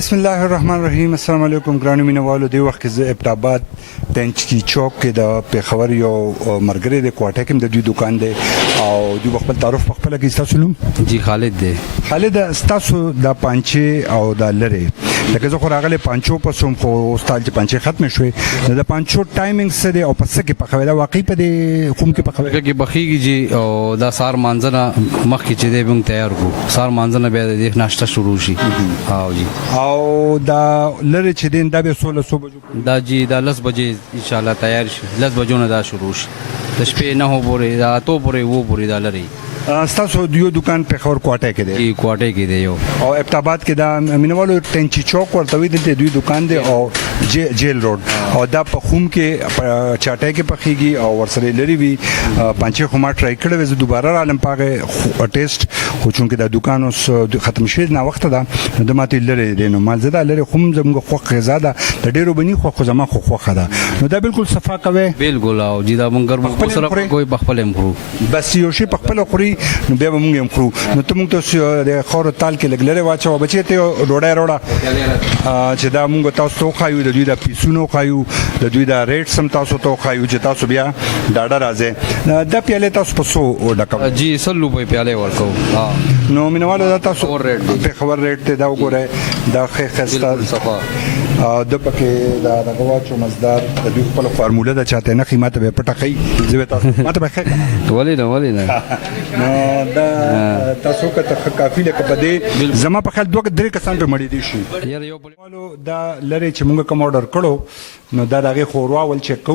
بسم الله الرحمن الرحیم. السلام علیکم ګرانو مینوالو. دی وخت کې زه ابټاباد ټنچکی چوک کې د پیښور یو مرګري د کوټه کې د دوی دکان دی او دوی خپل تعارف خپل کې تاسو نوم؟ جی خالد دی. خالد تاسو د پانچه او د لری لکه زه خو راغلی پانچو پسوم خو استاد چې پانچه ختم شوې د پانچو ټایمینګ څه دی او پس کې په خوله واقعي په دې کوم کې په خوله کې بخیږي جی او دا سار مانځنه مخکې چې دی موږ تیار کو سار مانځنه بیا د ناشته شروع شي. او جی او دا لری چې دین دا به 16 بجو دا جی دا 10 بجې ان شاء الله تیار شي. 10 بجو نه دا شروع شي د شپې 9 پورې دا 8 پورې و پورې دا لري. تاسو دیو دکان پیښور کوټه کې دی؟ جی کوټه کې دی یو او ابټاباد کې دا مینوالو ټنچی چوک ورته وی د دوی دکان دی او جیل روډ او دا په خوم کې چاټای کې پخېږي او ورسره لري وی پنځه خو ما ټرای کړو زه دوباره رالم پاګه ټیسټ خو چونکه دا دکان اوس ختم شوی نه وخت ده د ماته لري دی نو مال زده لري خوم زموږ خوخه زاده د ډیرو بني خو زما خوخه ده نو دا بالکل صفا کوي بالکل. او جی دا مونږ سره کوئی بخپل هم خورو بس یو شی بخپل خوري نو بیا موږ هم خورو. نو ته موږ ته د خور تال کې لګلره واچو بچی ته ډوډۍ روړه چې دا موږ تاسو خایو د دوی د پیسونو خایو د دوی د ریټ سم تاسو ته خایو چې تاسو بیا ډاډه راځي د پیاله تاسو پسو ډکو جی سلو په پیاله ورکو. نو مینوالو دا تاسو په خبر ریټ ته دا وګوره دا خسته صفا د پکې دا دغواچو مزدار د دوی خپل فارموله د چاته نه قیمت به پټه کوي زه تاسو ماته به ولې نه نو دا تاسو کته کافی لکه په دې زما په خیال دوه درې کسان به مړی دي شي یار یو دا لری چې موږ کوم اورډر کړو نو دا دغه خوروا ول چک کو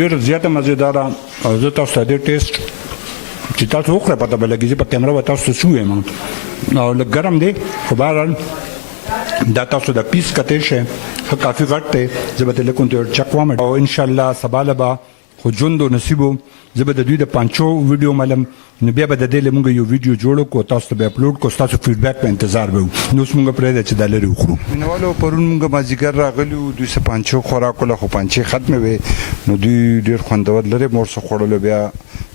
ډیر زیاته مزیدار او زه تاسو ته ټیسټ چې تاسو وکړه پته بلګی چې په کیمرا وتا تاسو شوې ما او لګرم دی خو بهرال دا تاسو د پیس کته شه کافی غټ ته زبته لکون ته چکوام او ان شاء الله سبالبا خو جوندو نصیبو زبده دوی د پانچو ویډیو ملم نو بیا به د دې لمږه یو ویډیو جوړو کو تاسو ته به اپلوډ کو تاسو فیډبیک په انتظار وو نو څنګه پرې د چې د لری وخرو نوالو پرون موږ مازیګر راغلو دوی سه پانچو خوراک له خو پانچه ختمه وي نو دوی ډیر خوندور لري مور سره خړل بیا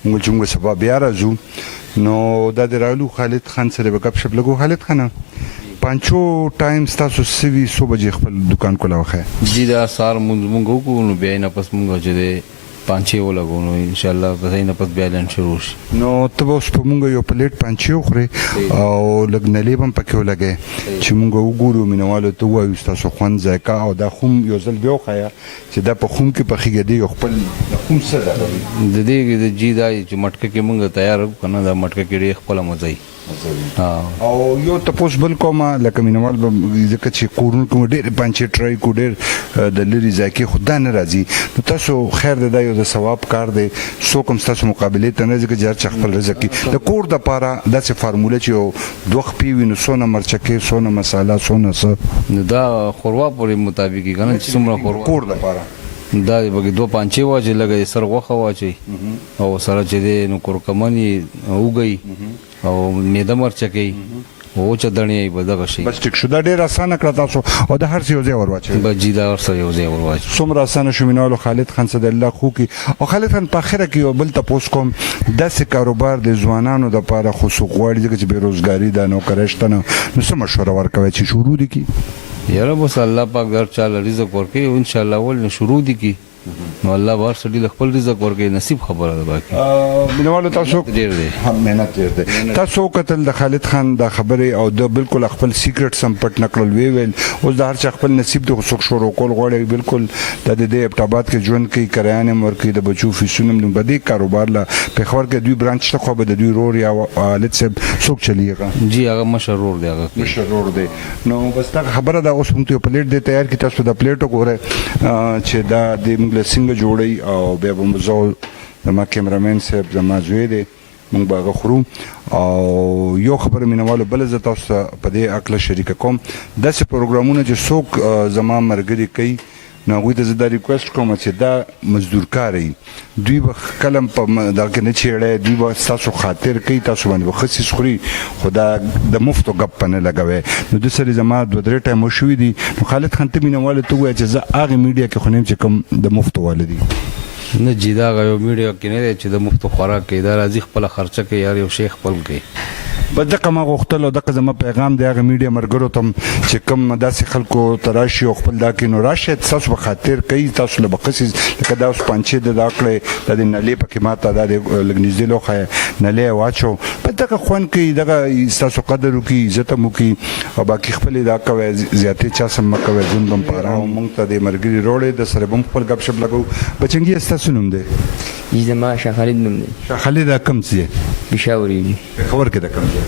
موږ چې سبا بیا راځو نو د درالو خالد خان سره به کپ شپ لګو. خالد خان پانچو ټایمز تاسو سوي 100 بجې خپل دکان کولا وخه جی دا سار مونږ کو نو بیا نه پس مونږ چې پانچه ولګو نو ان شاء الله پس نه پس بیا لن شروع شي نو ته اوس په مونږ یو پلیټ پانچه خوري او لګنلې بم پکې ولګي چې مونږ وګورو مینوالو ته وایو تاسو خوان ځایکا او دا خوم یو ځل بیا خیا چې دا په خوم کې پخېږي دی خپل د خوم سره د دې د جی دا چې مټکه کې مونږ تیار کنه دا مټکه کې خپل مزه او یو تاسو بل کومه لکه مینوال ځکه چې کورن کوم ډېر پنځه ټرای کو ډېر د لری ځکه خدای نه راځي نو تاسو خیر د یو د ثواب کار دی سو کوم تاسو مقابله ته نه ځکه جار چ خپل رزق د کور د پاره داسې فارموله چې یو دوه پیوي نو سونه مرچکه سونه مساله سونه س نو دا خوروا پورې مطابق کنه چې څومره خوروا کور د پاره دا بګي دوه پانچه واچي لګي سر غوخه واچي او سره چې دی نو کورکمنی وګي او میده مرچکه او چدنې بدغه شي بس ټیک شو دا ډیر اسانه کړه تاسو او د هر څه یو ځای ورواچي بجی دا ورسره یو ځای ورواچي څومره اسانه شو مینوالو. خالد خان صد الله خو کی او خالد خان په اخره کې یو بل تاسو کوم داسې کاروبار د ځوانانو د لپاره خصوص غواړي چې بیروزګاری ده نو کرشتنه نو څه مشوره ورکوي چې شروع دي کی یاره بس الله پاک در چاله رزق ورکي ان شاء الله ول شروع دي کی نو الله بار سړي خپل رزق ورکي نصیب خبره ده باقي مینوالو تاسو ډیر دی مهنت ډیر دی تاسو قتل د خالد خان د خبره او د بالکل خپل سیکرټ سم پټ نکړل ویل اوس د هر چا خپل نصیب د څوک شروع کول غواړي بالکل د دې ابټاباد کې ژوند کوي کرایانه ورکي د بچو فیسونم د بدی کاروبار لا په خبر کې دوی برانچ ته خو به د دوی رور یا خالد صاحب څوک چلیږي جی هغه مشرور دی هغه مشرور دی نو بس تا خبره دا اوس موږ ته پلیټ دی تیار کی تاسو د پلیټ وګوره چې دا د موږ څنګه جوړي او بیا به مزول زما کیمرامین صاحب زما زوی دی موږ به خورو او یو خبر مینوالو بل ز تاسو په دې عقل شریک کوم داسې پروګرامونه چې څوک زما مرګري کوي نو غوې ته زه ریکوست کوم چې دا مزدور کاری دوی به کلم په دا کې نه چیړې دوی به تاسو خاطر کوي تاسو باندې خصيص خوري خدا د مفتو غپ نه لګوي نو د سری زما د درې ټایم شوې دي نو خالد خان ته مینوالو ته وایي چې زه هغه میډیا کې خونیم چې کوم د مفتو والدي نه جدا غو میډیا کې نه چې د مفتو خوراک کې دا راځي خپل خرچه کې یار یو شیخ خپل کوي بدغه ما غوښتل او دغه زما پیغام دی هغه میډیا مرګرو ته چې کوم داسې خلکو تراشي او خپل دا کې نو راشه تاسو په خاطر کوي تاسو له بقسیز لکه دا اوس پنځه د داکړې د نلې پکې ماته د لګنیزې لوخه نلې واچو په دغه خوان کې دغه تاسو قدر وکي عزت مو کی او باقي خپل دا کوي زیاتې چا سم کوي ځون بم پاره مونږ ته د مرګري روړې د سره بم خپل غب شپ لګو بچنګي تاسو نوم دی زما شاه خالد نوم دی. شاه خالد دا کم څه پېښور دی. خبر کې دا کم دی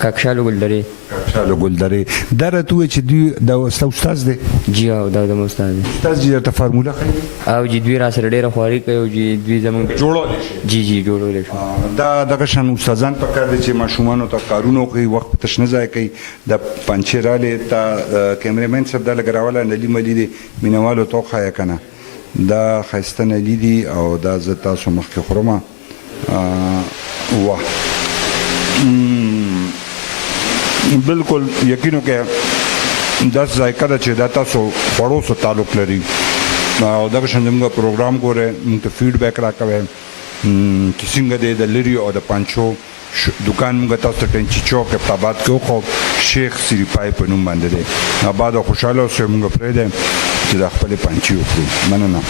کاکشالو ګلدرې. کاکشالو ګلدرې دا راته چې دوی دا استاد دی. جی او دا د استاد دی. استاد جی ته فارموله خي او جی دوی را سره ډېره خواري کوي او جی دوی زمونږ جوړول شي. جی جوړول شي. دا دغه شان استادان په کار دي چې ماشومان ته کارونه کوي وخت تشنه ځای کوي د پنچراله ته کیمرمن سره د لګراواله نلی ملي دي مینوالو توخه یا کنه دا خاستنه لیدي او دا ز تاسو مخکې خورما واه بالکل یقینو کې دا ذایقه ده چې دا تاسو خورو سره تعلق لري او دا څنګه پروګرام ګوره موږ ته فیډبیک راکوي چې څنګه د لری او د پانچو دکان موږ تاسو ته ټنچي چوک ابتاباد کې خو شیخ سری پای په نوم باندې دی آباد او خوشاله اوسئ موږ پرې ده چې د خپل پنځه وکړو مننه